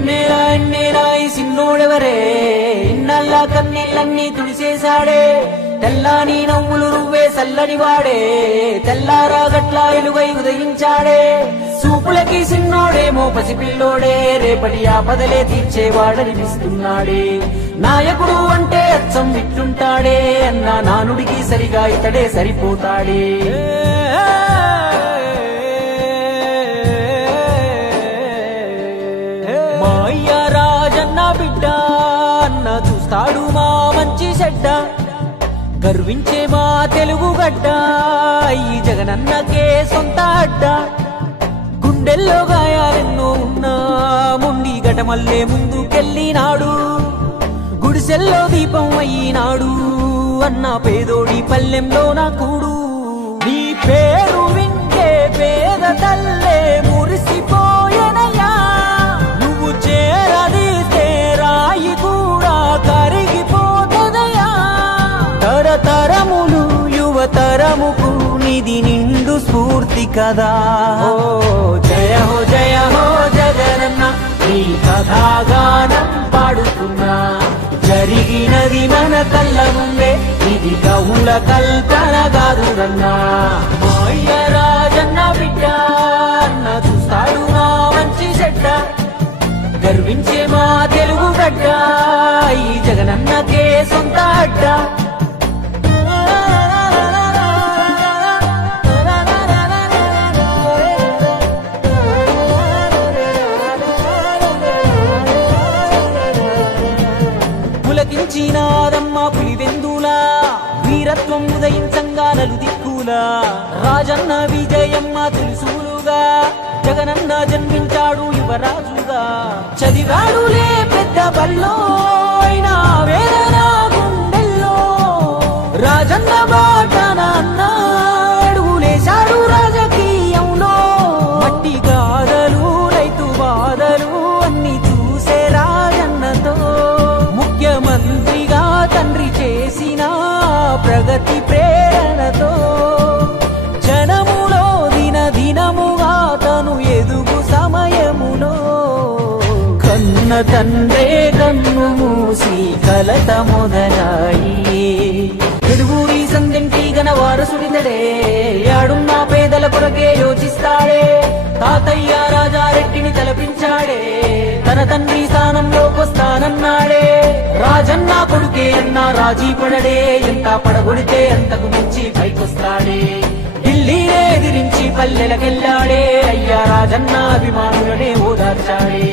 ఎన్నేలా ఈ సిన్నోడెవరే ఇన్నల్లా కన్నీళ్ళన్నీ తుడిసేశాడే తెల్లాని నవ్వులు నువ్వే సల్లని వాడే తెల్లారా గట్లా ఎలుగై ఉదయించాడే సూపులకి సిన్నోడేమో పసిపిల్లోడే రేపటి ఆపదలే తీర్చేవాడనిపిస్తున్నాడే నాయకుడు అంటే అచ్చం విట్టుంటాడే అన్నా నానుడికి సరిగా ఇతడే సరిపోతాడే మా అయ్య రాజన్న బిడ్డ అన్న చూస్తాడు మా మంచి చెడ్డ గర్వించే మా తెలుగు గడ్డ ఈ జగనన్నకే సొంత అడ్డ గుండెల్లో గాయాలెన్నో ఉన్నా ముండి గటమల్లే ముందుకెళ్ళినాడు గుడిసెల్లో దీపం అయ్యినాడు అన్న పేదోడి పల్లెంలో నా కూడు నీ పేరు వింటే పేద తల్లే మురిసిపోయెనయ్యా నువ్వు చేరదీస్తే రాయి కూడా కరిగిపోతదయ్యా తరతరములు యువతరముకు నిధి నిండు స్ఫూర్తి కదా ఓ జయ హో జగనన్న నీ కథాగానం పాడుతున్నా జరిగినది మన కళ్ళ ముందే ఇది కవుల కల్పన కాదురన్నా మా అయ్య రాజన్న బిడ్డ అన్న చూస్తాడు నా మంచి చెడ్డ గర్వించే మా తెలుగు గడ్డ ఈ జగనన్నకే సొంత అడ్డ పులకించినాదమ్మ పులివెందులా వీరత్వం ఉదయించంగా నలుదిక్కులా రాజన్న విజయమ్మ తెలుసులుగా జగనన్న జన్మించాడు యువరాజుగా చదివాడులే పెద్ద బల్లో అయినా వేదన గుండెల్లో రాజన్న బాటన అడుగులేశాడు రాజకీయంలో మట్టి గాథలు రైతు బాధలు అన్ని చూసే రాజన్నతో ముఖ్యమంత్రిగా తండ్రి చేసిన ప్రగతి ప్రేరణతో జనములో దినదినముగా తను ఎదుగు సమయములో కన్న తండ్రే కన్ను మూసి కలత మొదలాయి ఎడుగురి సందెంటి గన వారసుడితడే యాడున్న పేదల కొరకే యోచిస్తాడే తాతయ్య రాజారెడ్డిని తలపించాడే తన తండ్రి స్థానంలోకొస్తానన్నాడే రాజన్న కొడుకే అన్నా రాజీ పడడే ఎంత పడగొడితే అంతకు మించి పైకొస్తాడే ఢిల్లీనే ఎదిరించి పల్లెలకెళ్ళాడే అయ్యా రాజన్న అభిమానులనే ఓదార్చాడే